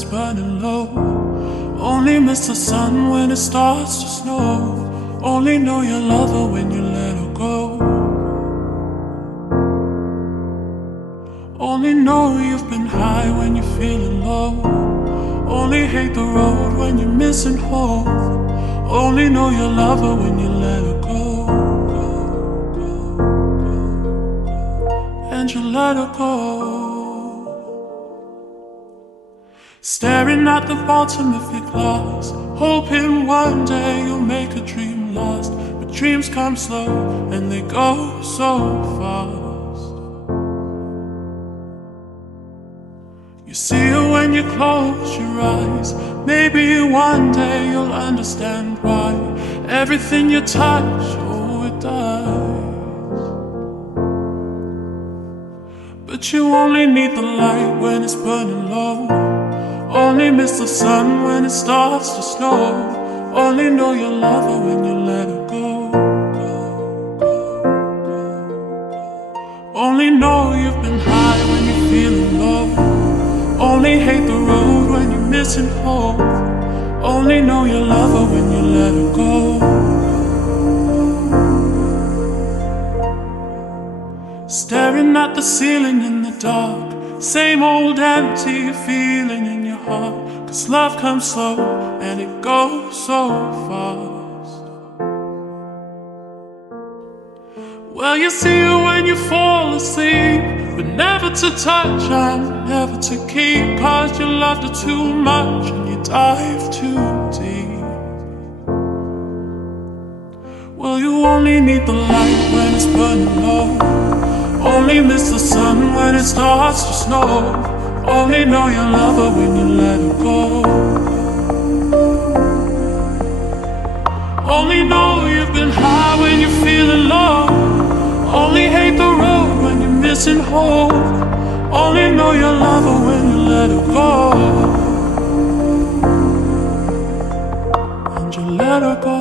it's burning low. Only miss the sun when it starts to snow. Only know you love her when you let her go. Only know you've been high when you're feeling low. Only hate the road when you're missing hope. Only know you love her when you let her go. And you let her go. Staring at the bottom of your glass, hoping one day you'll make a dream last. But dreams come slow and they go so fast. You see her when you close your eyes. Maybe one day you'll understand why everything you touch, oh, it dies. But you only need the light when it's burning low. Only miss the sun when it starts to snow. Only know you love her when you let her go. Only know you've been high when you're feeling low. Only hate the road when you're missing hope. Only know you love her when you let her go. Staring at the ceiling in the dark, same old empty feeling in your heart. 'Cause love comes slow and it goes so fast. Well, you see her when you fall asleep, but never to touch and never to keep. 'Cause you loved her too much and you dive too deep. Well, you only need the light when it's burning low. Only miss the sun when it starts to snow. Only know you love her when you let her go. Only know you've been high when you're feeling low. Only hate the road when you're missing hope. Only know you love her when you let her go. And you let her go.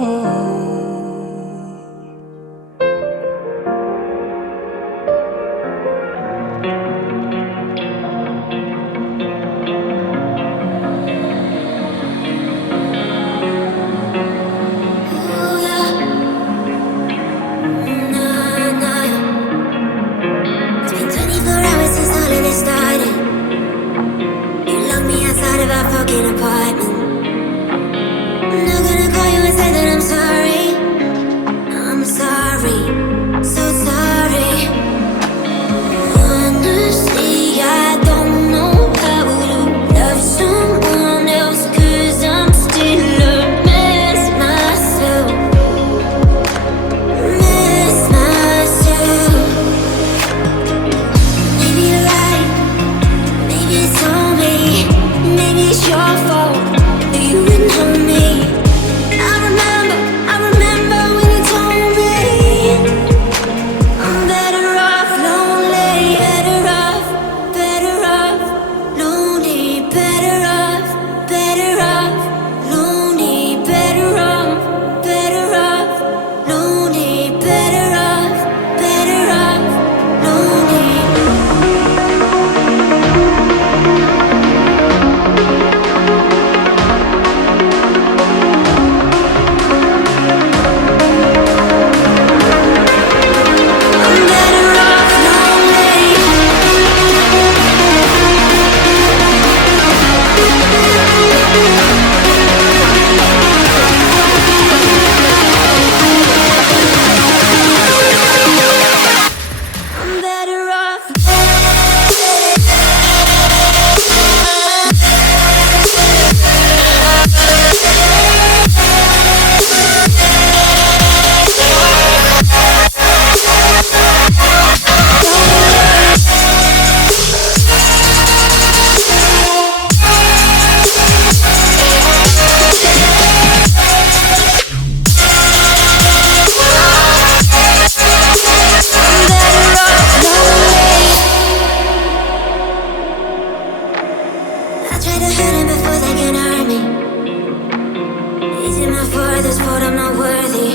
I'm not worthy.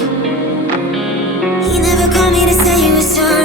He never called me to say he was sorry.